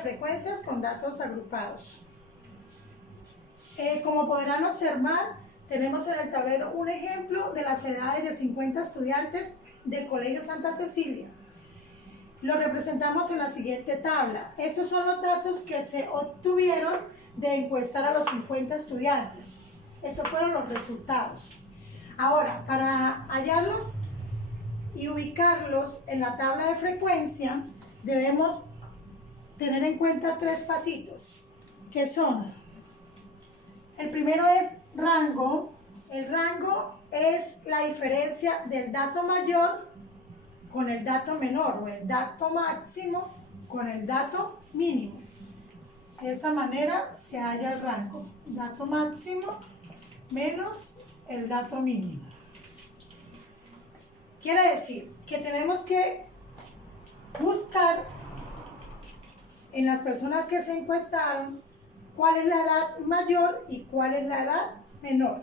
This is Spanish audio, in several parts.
frecuencias con datos agrupados. Como podrán observar, tenemos en el tablero un ejemplo de las edades de 50 estudiantes del Colegio Santa Cecilia. Lo representamos en la siguiente tabla. Estos son los datos que se obtuvieron de encuestar a los 50 estudiantes. Estos fueron los resultados. Ahora, para hallarlos y ubicarlos en la tabla de frecuencia, debemos tener en cuenta tres pasitos, que son: el primero es rango. El rango es la diferencia del dato mayor con el dato menor, o el dato máximo con el dato mínimo. De esa manera se halla el rango, dato máximo menos el dato mínimo. Quiere decir que tenemos que buscar en las personas que se encuestaron cuál es la edad mayor y cuál es la edad menor.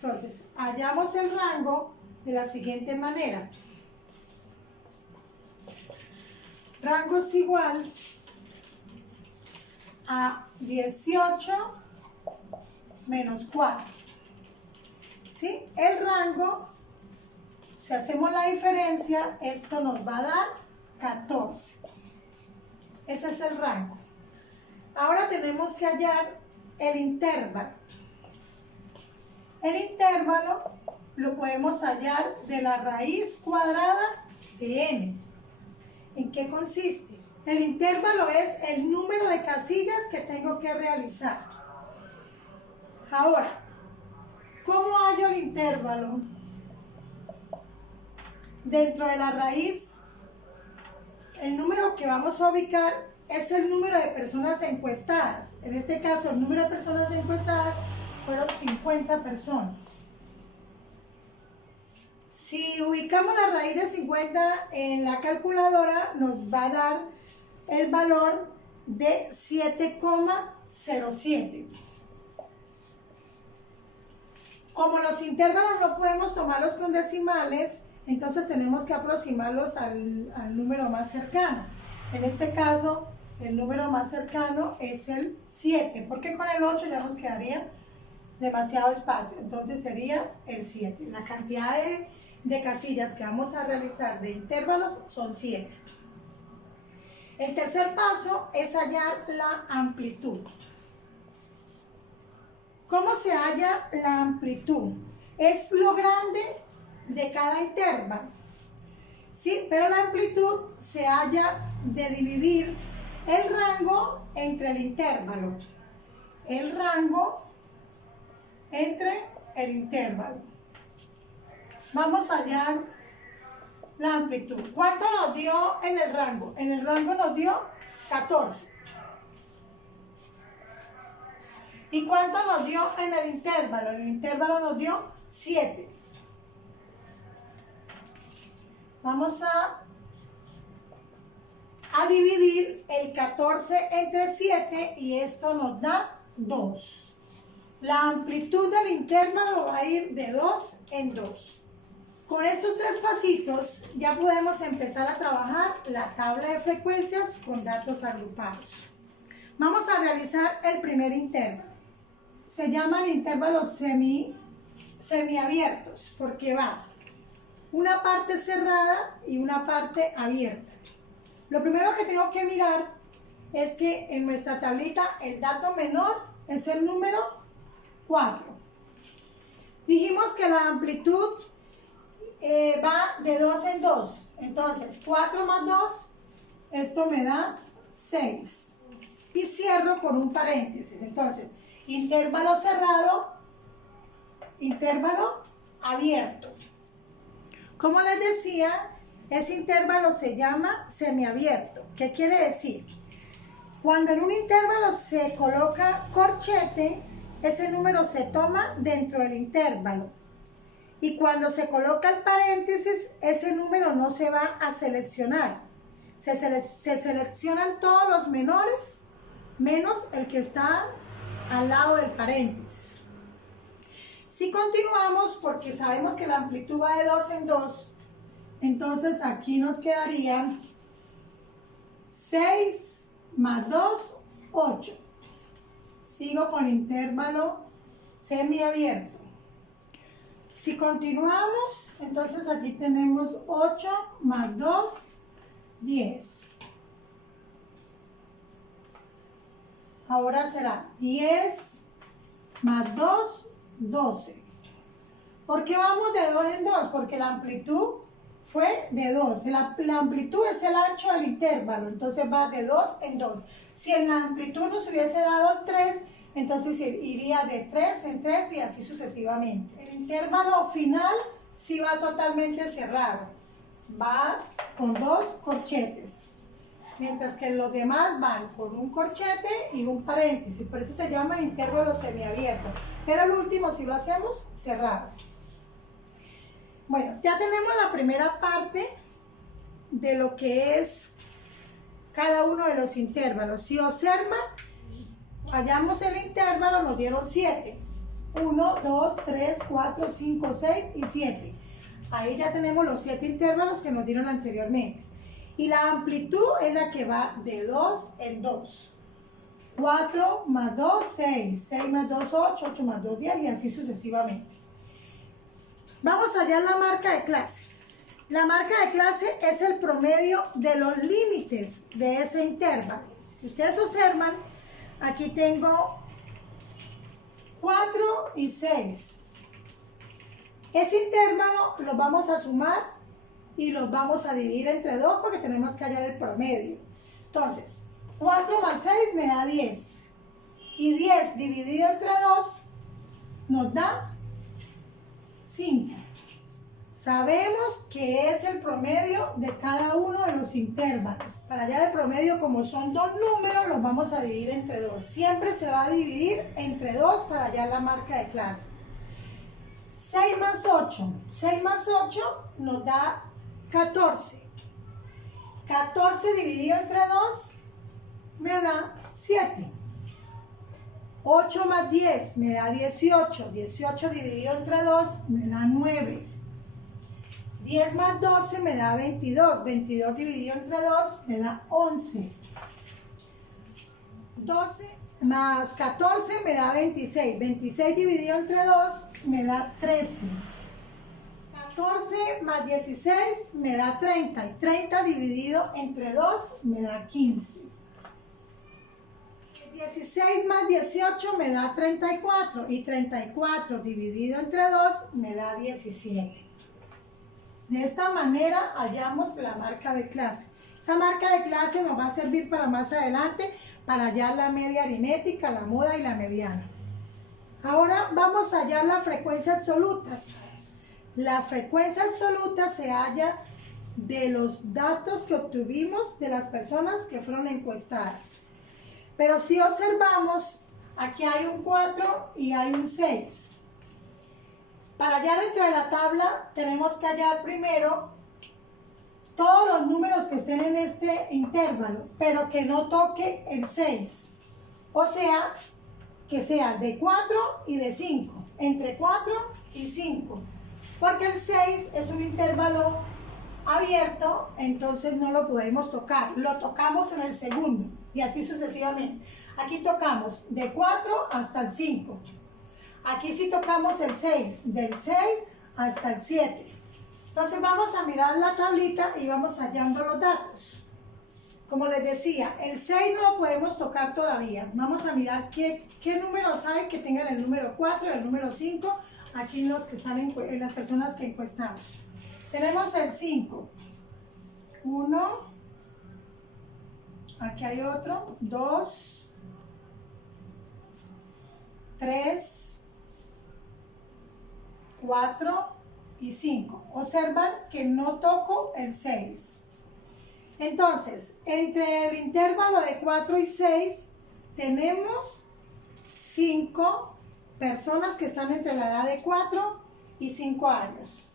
Entonces, hallamos el rango de la siguiente manera. Rango es igual a 18 menos 4. ¿Sí? El rango, si hacemos la diferencia, esto nos va a dar 14. Ese es el rango. Ahora tenemos que hallar el intervalo. El intervalo lo podemos hallar de la raíz cuadrada de n. ¿En qué consiste? El intervalo es el número de casillas que tengo que realizar. Ahora, ¿cómo hallo el intervalo? Dentro de la raíz, el número que vamos a ubicar es el número de personas encuestadas. En este caso, el número de personas encuestadas fueron 50 personas. Si ubicamos la raíz de 50 en la calculadora, nos va a dar el valor de 7,07. Como los intervalos no podemos tomarlos con decimales, entonces tenemos que aproximarlos al número más cercano. En este caso, el número más cercano es el 7, porque con el 8 ya nos quedaría demasiado espacio. Entonces sería el 7. La cantidad de casillas que vamos a realizar de intervalos son 7. El tercer paso es hallar la amplitud. ¿Cómo se halla la amplitud? Es lo grande de cada intervalo. Sí, pero la amplitud se halla de dividir el rango entre el intervalo. El rango entre el intervalo. Vamos a hallar la amplitud. ¿Cuánto nos dio en el rango? En el rango nos dio 14. ¿Y cuánto nos dio en el intervalo? En el intervalo nos dio 7. Vamos a dividir el 14 entre 7 y esto nos da 2. La amplitud del intervalo va a ir de 2 en 2. Con estos tres pasitos ya podemos empezar a trabajar la tabla de frecuencias con datos agrupados. Vamos a realizar el primer intervalo. Se llaman intervalos semiabiertos porque va una parte cerrada y una parte abierta. Lo primero que tengo que mirar es que en nuestra tablita el dato menor es el número 4. Dijimos que la amplitud va de 2 en 2. Entonces, 4 más 2, esto me da 6. Y cierro con un paréntesis. Entonces, intervalo cerrado, intervalo abierto. Como les decía, ese intervalo se llama semiabierto. ¿Qué quiere decir? Cuando en un intervalo se coloca corchete, ese número se toma dentro del intervalo. Y cuando se coloca el paréntesis, ese número no se va a seleccionar. Se seleccionan todos los menores, menos el que está al lado del paréntesis. Si continuamos, porque sabemos que la amplitud va de 2 en 2, entonces aquí nos quedaría 6 más 2, 8. Sigo con intervalo semiabierto. Si continuamos, entonces aquí tenemos 8 más 2, 10. Ahora será 10 más 2, 12. ¿Por qué vamos de 2 en 2? Porque la amplitud fue de 2. La amplitud es el ancho del intervalo, entonces va de 2 en 2. Si en la amplitud nos hubiese dado 3, entonces iría de 3 en 3 y así sucesivamente. El intervalo final sí va totalmente cerrado. Va con 2 corchetes. Mientras que los demás van con un corchete y un paréntesis. Por eso se llama intervalo semiabierto. Pero el último sí lo hacemos cerrado. Bueno, ya tenemos la primera parte de lo que es cada uno de los intervalos. Si observan, hallamos el intervalo, nos dieron 7. 1, 2, 3, 4, 5, 6 y 7. Ahí ya tenemos los 7 intervalos que nos dieron anteriormente. Y la amplitud es la que va de 2 en 2. 4 más 2, 6. 6 más 2, 8. 8 más 2, 10 y así sucesivamente. Vamos a hallar la marca de clase. La marca de clase es el promedio de los límites de ese intervalo. Si ustedes observan, aquí tengo 4 y 6. Ese intervalo lo vamos a sumar y los vamos a dividir entre 2 porque tenemos que hallar el promedio. Entonces, 4 más 6 me da 10. Y 10 dividido entre 2 nos da 5. Sabemos que es el promedio de cada uno de los intervalos. Para hallar el promedio, como son dos números, los vamos a dividir entre 2. Siempre se va a dividir entre 2 para hallar la marca de clase. 6 más 8. 6 más 8 nos da 14. 14 dividido entre 2 me da 7. 8 más 10 me da 18. 18 dividido entre 2 me da 9. 10 más 12 me da 22. 22 dividido entre 2 me da 11. 12 más 14 me da 26. 26 dividido entre 2 me da 13. 14 más 16 me da 30. Y 30 dividido entre 2 me da 15. 16 más 18 me da 34. Y 34 dividido entre 2 me da 17. De esta manera hallamos la marca de clase. Esa marca de clase nos va a servir para más adelante, para hallar la media aritmética, la moda y la mediana. Ahora vamos a hallar la frecuencia absoluta. La frecuencia absoluta se halla de los datos que obtuvimos de las personas que fueron encuestadas. Pero si observamos, aquí hay un 4 y hay un 6. Para hallar dentro de la tabla tenemos que hallar primero todos los números que estén en este intervalo, pero que no toque el 6. O sea, que sea de 4 y de 5, entre 4 y 5. Porque el 6 es un intervalo abierto, entonces no lo podemos tocar. Lo tocamos en el segundo y así sucesivamente. Aquí tocamos de 4 hasta el 5. Aquí sí tocamos el 6, del 6 hasta el 7. Entonces vamos a mirar la tablita y vamos hallando los datos. Como les decía, el 6 no lo podemos tocar todavía. Vamos a mirar qué números hay que tengan el número 4 y el número 5. Aquí los que están en las personas que encuestamos. Tenemos el 5. 1. Aquí hay otro. 2. 3. 4 y 5. Observan que no toco el 6. Entonces, entre el intervalo de 4 y 6 tenemos 5 personas que están entre la edad de 4 y 5 años.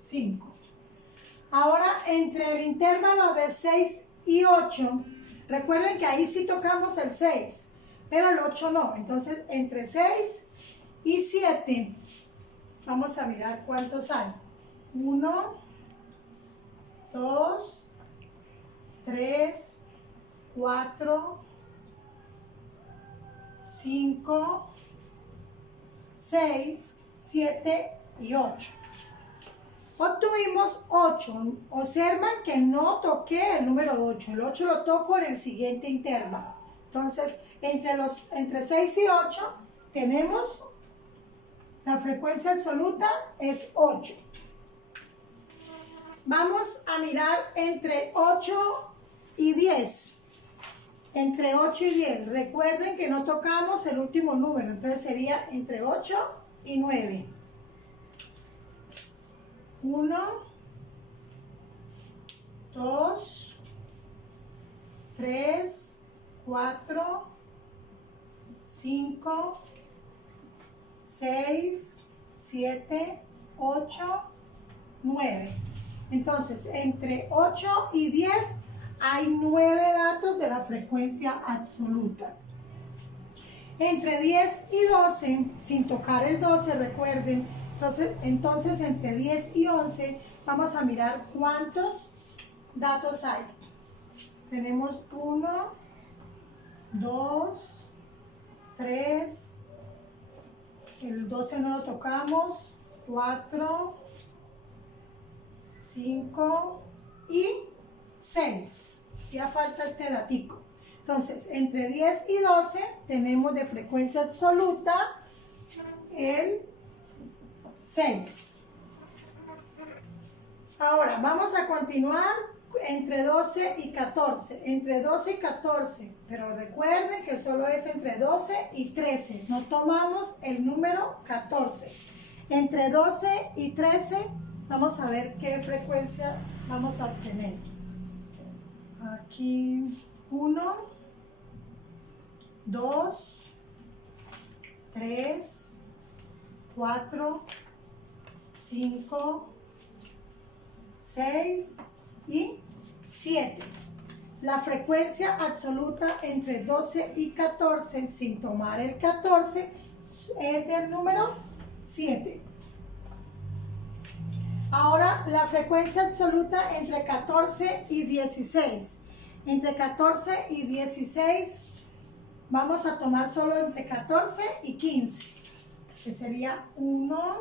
5. Ahora, entre el intervalo de 6 y 8, recuerden que ahí sí tocamos el 6, pero el 8 no. Entonces, entre 6 y 7, vamos a mirar cuántos hay. 1, 2, 3, 4, 5, 6, 7 y 8. Obtuvimos 8. Observan que no toqué el número 8. El 8 lo toco en el siguiente intervalo. Entonces, entre 6 y 8 tenemos la frecuencia absoluta es 8. Vamos a mirar entre 8 y 10. Entre 8 y 10. Recuerden que no tocamos el último número. Entonces sería entre 8 y 9. 1, 2, 3, 4, 5, 6, 7, 8, 9. Entonces, entre 8 y 10 hay 9 datos de la frecuencia absoluta. Entre 10 y 12, sin tocar el 12, recuerden, entonces entre 10 y 11 vamos a mirar cuántos datos hay. Tenemos 1, 2, 3, el 12 no lo tocamos, 4, 5 y 6. Ya falta este datico. Entonces, entre 10 y 12 tenemos de frecuencia absoluta el 6. Ahora, vamos a continuar entre 12 y 14. Entre 12 y 14. Pero recuerden que solo es entre 12 y 13. No tomamos el número 14. Entre 12 y 13 vamos a ver qué frecuencia vamos a obtener. Aquí 1, 2, 3, 4, 5, 6 y 7. La frecuencia absoluta entre 12 y 14, sin tomar el 14, es del número 7. Ahora, la frecuencia absoluta entre 14 y 16. Entre 14 y 16, vamos a tomar solo entre 14 y 15. Que sería 1,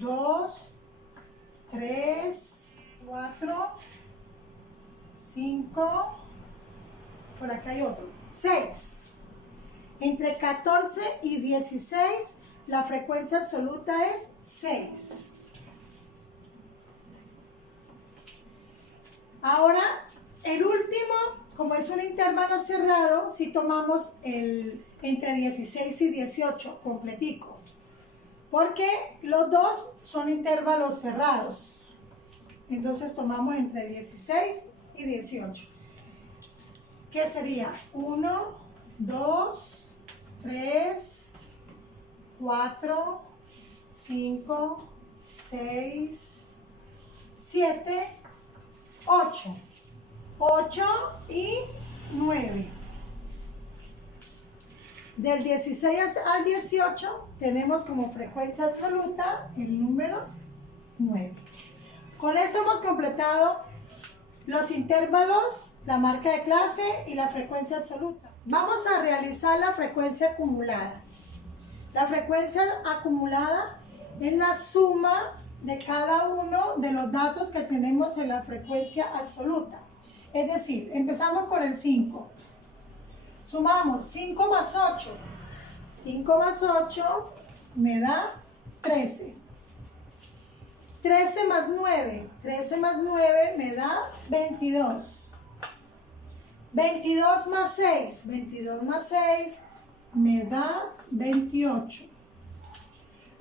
2, 3, 4, 5, por acá hay otro, 6. Entre 14 y 16, la frecuencia absoluta es 6. Ahora, el último, como es un intervalo cerrado, si tomamos el entre 16 y 18 completico, porque los dos son intervalos cerrados. Entonces tomamos entre 16 y 18. ¿Qué sería? 1, 2, 3, 4, 5, 6, 7, 8. 8 y 9. Del 16 al 18 tenemos como frecuencia absoluta el número 9. Con esto hemos completado los intervalos, la marca de clase y la frecuencia absoluta. Vamos a realizar la frecuencia acumulada. La frecuencia acumulada es la suma de cada uno de los datos que tenemos en la frecuencia absoluta. Es decir, empezamos con el 5. Sumamos 5 más 8. 5 más 8 me da 13. 13 más 9. 13 más 9 me da 22. 22 más 6. 22 más 6 me da 28.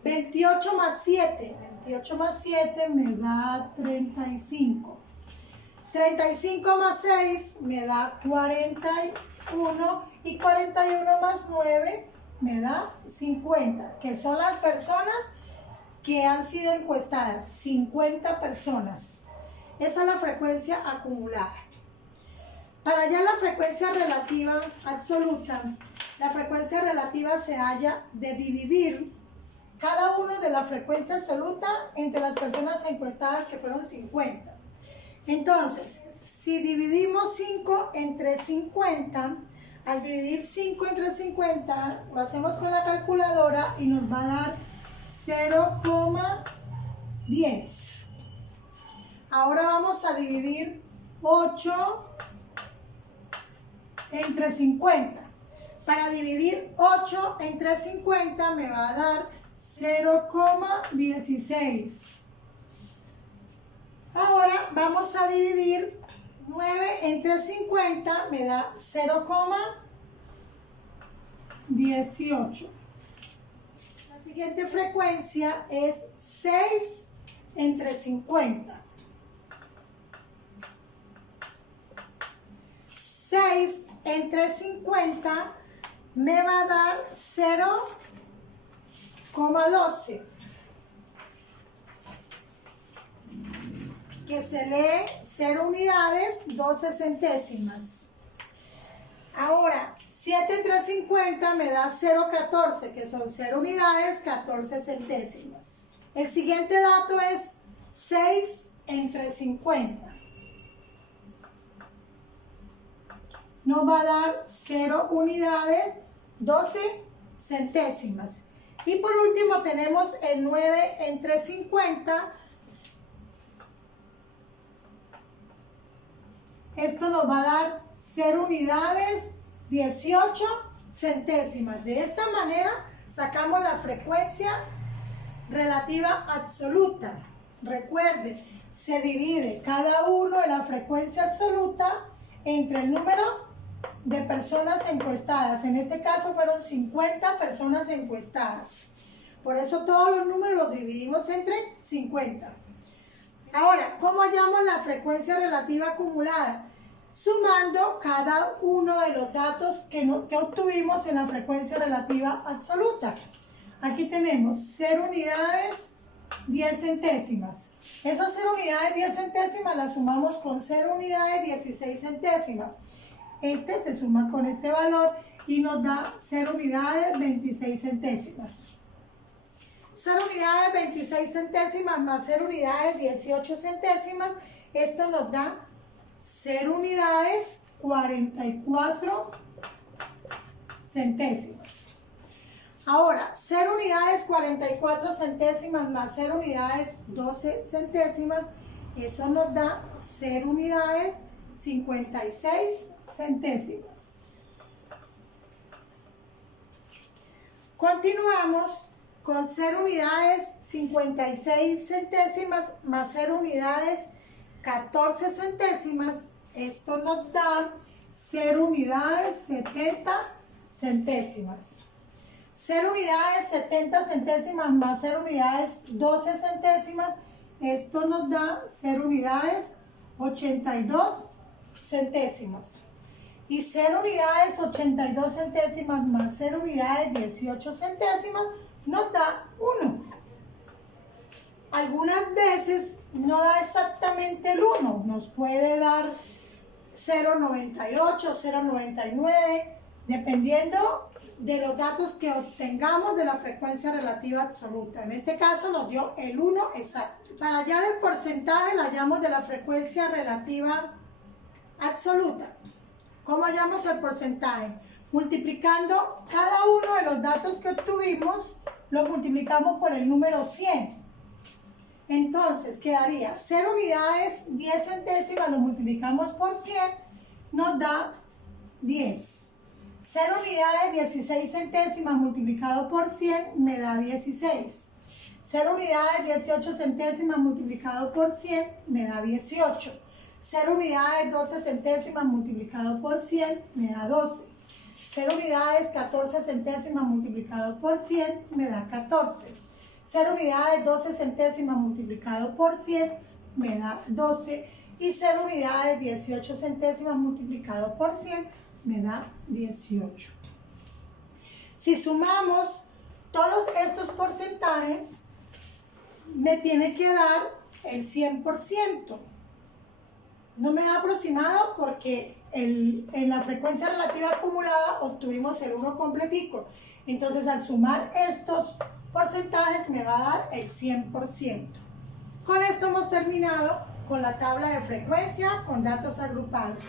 28 más 7. 28 más 7 me da 35. 35 más 6 me da 41 y 41 más 9 me da 50, que son las personas que han sido encuestadas, 50 personas. Esa es la frecuencia acumulada. Para hallar la frecuencia relativa absoluta, la frecuencia relativa se halla de dividir cada uno de la frecuencia absoluta entre las personas encuestadas, que fueron 50. Entonces, si dividimos 5 entre 50, al dividir 5 entre 50, lo hacemos con la calculadora y nos va a dar 0,10. Ahora vamos a dividir 8 entre 50. Para dividir 8 entre 50 me va a dar 0,16. Ahora vamos a dividir 9 entre 50, me da 0,18. La siguiente frecuencia es 6 entre 50. 6 entre 50 me va a dar 0,12, que se lee 0 unidades, 12 centésimas. Ahora, 7 entre 50 me da 0,14, que son 0 unidades, 14 centésimas. El siguiente dato es 6 entre 50. Nos va a dar 0 unidades, 12 centésimas. Y por último tenemos el 9 entre 50. Esto nos va a dar 0 unidades, 18 centésimas. De esta manera sacamos la frecuencia relativa absoluta. Recuerden, se divide cada uno de la frecuencia absoluta entre el número de personas encuestadas. En este caso fueron 50 personas encuestadas. Por eso todos los números los dividimos entre 50. Ahora, ¿cómo hallamos la frecuencia relativa acumulada? Sumando cada uno de los datos que obtuvimos en la frecuencia relativa absoluta. Aquí tenemos 0 unidades, 10 centésimas. Esas 0 unidades, 10 centésimas las sumamos con 0 unidades, 16 centésimas. Este se suma con este valor y nos da 0 unidades, 26 centésimas. 0 unidades, 26 centésimas más 0 unidades, 18 centésimas. Esto nos da 0 unidades, 44 centésimas. Ahora, 0 unidades, 44 centésimas más 0 unidades, 12 centésimas. Eso nos da 0 unidades, 56 centésimas. Continuamos con 0 unidades, 56 centésimas más 0 unidades, 14 centésimas. Esto nos da 0 unidades, 70 centésimas. 0 unidades, 70 centésimas más 0 unidades, 12 centésimas. Esto nos da 0 unidades, 82 centésimas. Y 0 unidades, 82 centésimas más 0 unidades, 18 centésimas nos da 1. Algunas veces no da exactamente el 1, nos puede dar 0,98, 0,99, dependiendo de los datos que obtengamos de la frecuencia relativa absoluta. En este caso nos dio el 1 exacto. Para hallar el porcentaje lo hallamos de la frecuencia relativa absoluta. ¿Cómo hallamos el porcentaje? Multiplicando cada uno de los datos que obtuvimos, lo multiplicamos por el número 100. Entonces quedaría 0 unidades, 10 centésimas, lo multiplicamos por 100, nos da 10. 0 unidades, 16 centésimas multiplicado por 100 me da 16. 0 unidades, 18 centésimas multiplicado por 100 me da 18. 0 unidades, 12 centésimas multiplicado por 100 me da 12. 0 unidades, 14 centésimas multiplicado por 100 me da 14. 0 unidades, 12 centésimas multiplicado por 100 me da 12. Y 0 unidades, 18 centésimas multiplicado por 100 me da 18. Si sumamos todos estos porcentajes, me tiene que dar el 100%. No me da aproximado porque en la frecuencia relativa acumulada obtuvimos el 1 completico. Entonces, al sumar estos porcentajes me va a dar el 100%. Con esto hemos terminado con la tabla de frecuencia con datos agrupados.